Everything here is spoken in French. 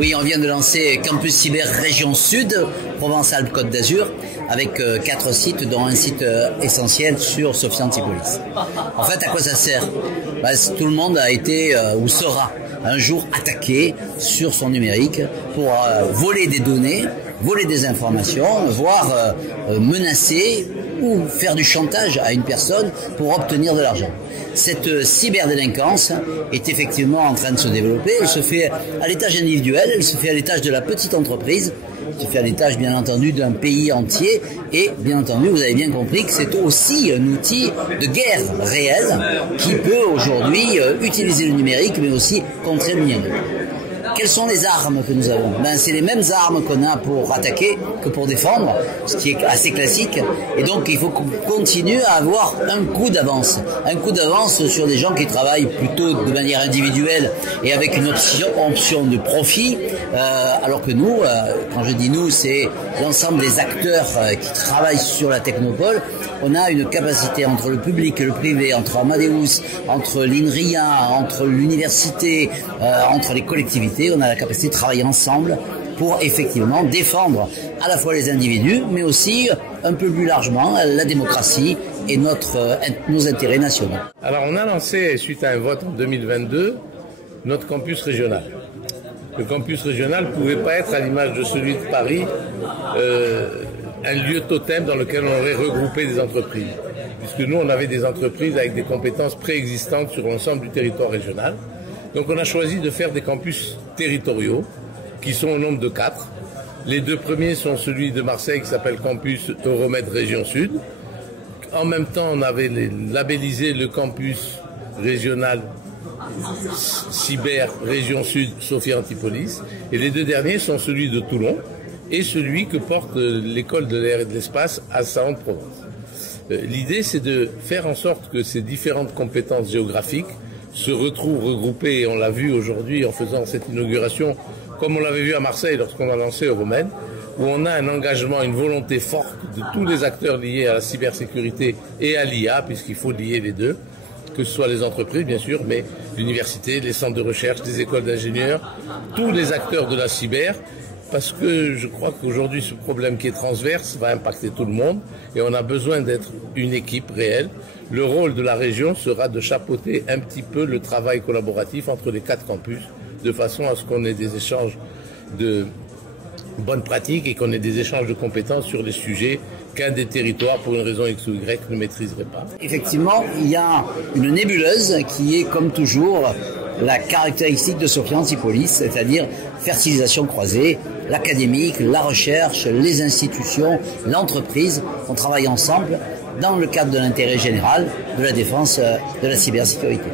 Oui, on vient de lancer Campus Cyber Région Sud, Provence-Alpes-Côte d'Azur, avec 4 sites, dont un site essentiel sur Sophia Antipolis. En fait, à quoi ça sert? Tout le monde a été ou sera un jour attaqué sur son numérique pour voler des données, voler des informations, voire menacer ou faire du chantage à une personne pour obtenir de l'argent. Cette cyberdélinquance est effectivement en train de se développer. Elle se fait à l'étage individuel, elle se fait à l'étage de la petite entreprise, elle se fait à l'étage bien entendu d'un pays entier et bien entendu vous avez bien compris que c'est aussi un outil de guerre réel qui peut aujourd'hui utiliser le numérique mais aussi contrer le numérique. Quelles sont les armes que nous avons? C'est les mêmes armes qu'on a pour attaquer que pour défendre, ce qui est assez classique. Et donc, il faut qu'on continue à avoir un coup d'avance. Un coup d'avance sur des gens qui travaillent plutôt de manière individuelle et avec une option de profit. Alors que nous, quand je dis nous, c'est l'ensemble des acteurs qui travaillent sur la technopole. On a une capacité entre le public et le privé, entre Amadeus, entre l'INRIA, entre l'université, entre les collectivités. On a la capacité de travailler ensemble pour effectivement défendre à la fois les individus, mais aussi un peu plus largement la démocratie et nos intérêts nationaux. Alors on a lancé, suite à un vote en 2022, notre campus régional. Le campus régional ne pouvait pas être, à l'image de celui de Paris, un lieu totem dans lequel on aurait regroupé des entreprises. Puisque nous, on avait des entreprises avec des compétences préexistantes sur l'ensemble du territoire régional. Donc on a choisi de faire des campus territoriaux, qui sont au nombre de 4. Les 2 premiers sont celui de Marseille, qui s'appelle Campus Euromed Région Sud. En même temps, on avait labellisé le campus régional Cyber Région Sud Sophia Antipolis. Et les 2 derniers sont celui de Toulon et celui que porte l'école de l'air et de l'espace à Saint-Provence. L'idée, c'est de faire en sorte que ces différentes compétences géographiques se retrouvent regroupées, et on l'a vu aujourd'hui en faisant cette inauguration, comme on l'avait vu à Marseille lorsqu'on a lancé Euromed, où on a un engagement, une volonté forte de tous les acteurs liés à la cybersécurité et à l'IA, puisqu'il faut lier les deux, que ce soit les entreprises bien sûr, mais l'université, les centres de recherche, les écoles d'ingénieurs, tous les acteurs de la cyber, parce que je crois qu'aujourd'hui ce problème qui est transverse va impacter tout le monde et on a besoin d'être une équipe réelle. Le rôle de la région sera de chapeauter un petit peu le travail collaboratif entre les 4 campus, de façon à ce qu'on ait des échanges de bonnes pratiques et qu'on ait des échanges de compétences sur les sujets qu'un des territoires, pour une raison X ou Y, ne maîtriserait pas. Effectivement, il y a une nébuleuse qui est, comme toujours, la caractéristique de Sophia Antipolis, c'est-à-dire fertilisation croisée, l'académique, la recherche, les institutions, l'entreprise. On travaille ensemble dans le cadre de l'intérêt général de la défense de la cybersécurité.